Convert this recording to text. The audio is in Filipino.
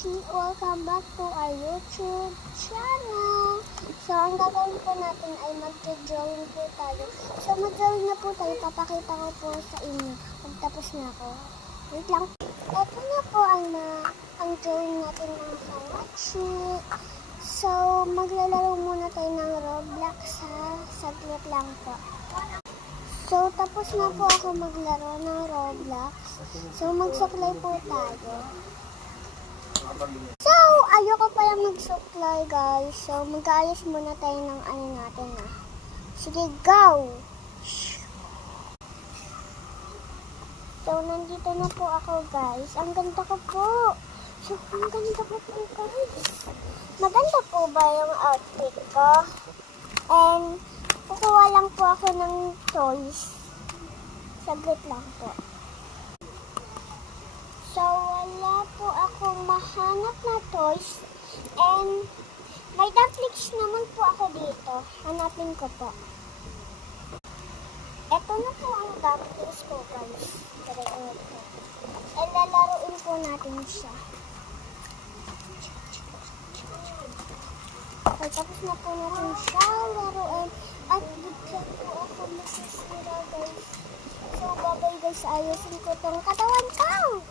Beshi! Welcome back to our YouTube channel! So, ang gagawin po natin ay mag-drawing po tayo. So, mag-drawing na po tayo. Papakita ko po sa inyo. Pagtapos na ako. Wait lang. Ito na po ang drawing natin ng kawachi. So, maglalaro muna tayo ng Roblox ha. Saglit lang po. So, tapos na po ako maglaro ng Roblox. So, magsuklay po tayo. So, ayoko pala magsuklay guys. So, mag-aayos muna tayo ng ano natin ah. Sige, go! So, nandito na po ako guys. Ang ganda ko po. So, ang ganda ko po guys. Maganda po ba yung outfit ko? And, kukuha lang po ako ng toys. Saglit lang po. So, wala po akong mahanap na toys. And, may Netflix naman po ako dito. Hanapin ko po. Ito na po ang Netflix ko guys. And, lalaruin po natin siya. So, tapos na po natin siya laruin. At bigyan po ako masisira guys. So, babay guys, ayusin ko tong katawan ko.